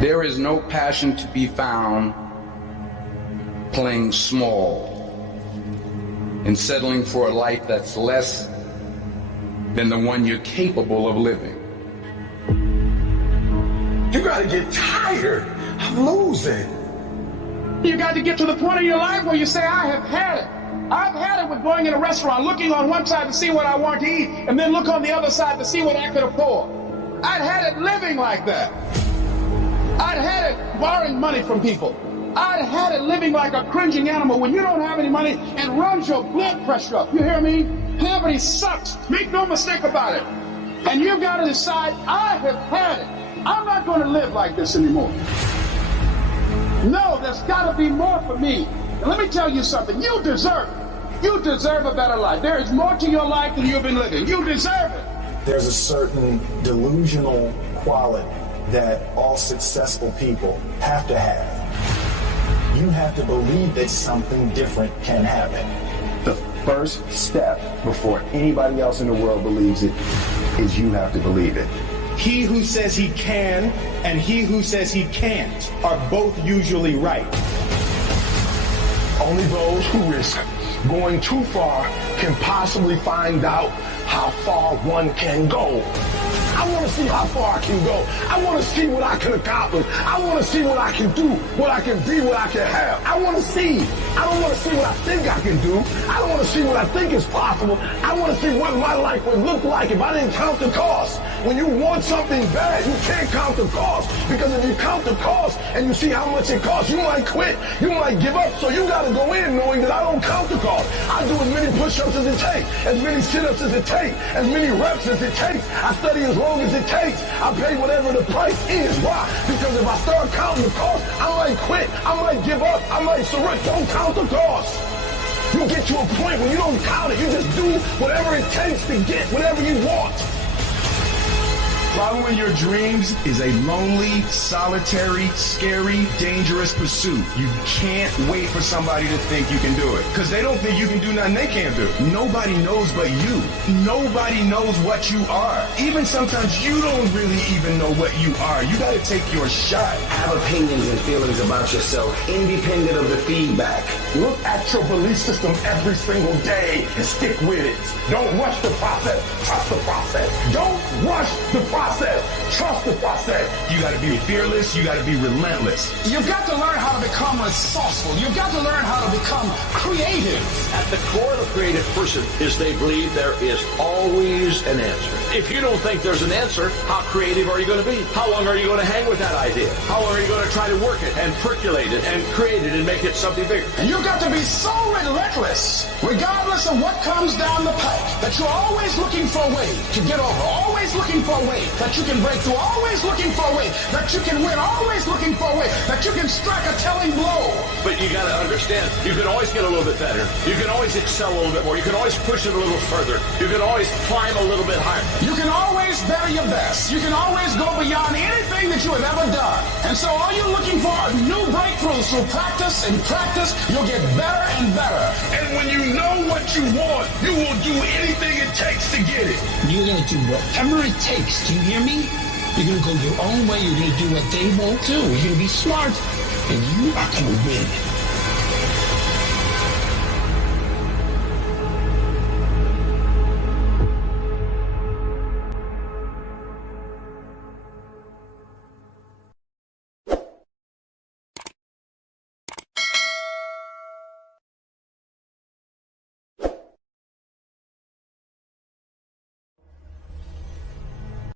There is no passion to be found playing small and settling for a life that's less than the one you're capable of living. You gotta get tired of losing. You got to get to the point of your life where you say, I have had it. I've had it with going in a restaurant, looking on one side to see what I want to eat, and then look on the other side to see what I could afford. I'd had it living like that. I'd had it borrowing money from people. I'd had it living like a cringing animal when you don't have any money and runs your blood pressure up. You hear me? Poverty sucks. Make no mistake about it. And you've got to decide, I have had it. I'm not going to live like this anymore. No, there's got to be more for me. And let me tell you something. You deserve it. You deserve a better life. There is more to your life than you've been living. You deserve it. There's a certain delusional quality that all successful people have to have. You have to believe that something different can happen. The first step before anybody else in the world believes it is you have to believe it. He who says he can and he who says he can't are both usually right. Only those who risk going too far can possibly find out how far one can go. I want to see how far I can go. I want to see what I can accomplish. I want to see what I can do, what I can be, what I can have. I want to see. I don't want to see what I think I can do. I don't want to see what I think is possible. I want to see what my life would look like if I didn't count the cost. When you want something bad, you can't count the cost. Because if you count the cost and you see how much it costs, you might quit. You might give up. So you got to go in knowing that I don't count the cost. I do as many push-ups as it takes, as many sit-ups as it takes, as many reps as it takes. I study as long as it takes. I pay whatever the price is. Why? Because if I start counting the cost, I might quit. I might give up. I might surrender. Don't count the cost. You get to a point when you don't count it. You just do whatever it takes to get whatever you want. Following your dreams is a lonely, solitary, scary, dangerous pursuit. You can't wait for somebody to think you can do it. Because they don't think you can do nothing they can't do. Nobody knows but you. Nobody knows what you are. Even sometimes you don't really even know what you are. You got to take your shot. Have opinions and feelings about yourself, independent of the feedback. Look at your belief system every single day and stick with it. Don't rush the process. Trust the process. Don't rush the process. Trust the process. You got to be fearless. You got to be relentless. You've got to learn how to become resourceful. You've got to learn how to become creative. At the core of a creative person is they believe there is always an answer. If you don't think there's an answer, how creative are you going to be? How long are you going to hang with that idea? How long are you going to try to work it and percolate it and create it and make it something bigger? And you've got to be so relentless, regardless of what comes down the pike, that you're always looking for a way to get over, always looking for a way that you can break through, always looking for a way that you can win, always looking for a way that you can strike a telling blow. But you got to understand, you can always get a little bit better. You can always excel a little bit more. You can always push it a little further. You can always climb a little bit higher. You can always better your best. You can always go beyond anything that you have ever done. And so all you're looking for are new breakthroughs. Through practice and practice, you'll get better and better. And when you know what you want, you will do anything it takes to get it. You're going to do whatever it takes. Do you hear me? You're going to go your own way. You're going to do what they won't do. You're going to be smart. And you are going to win.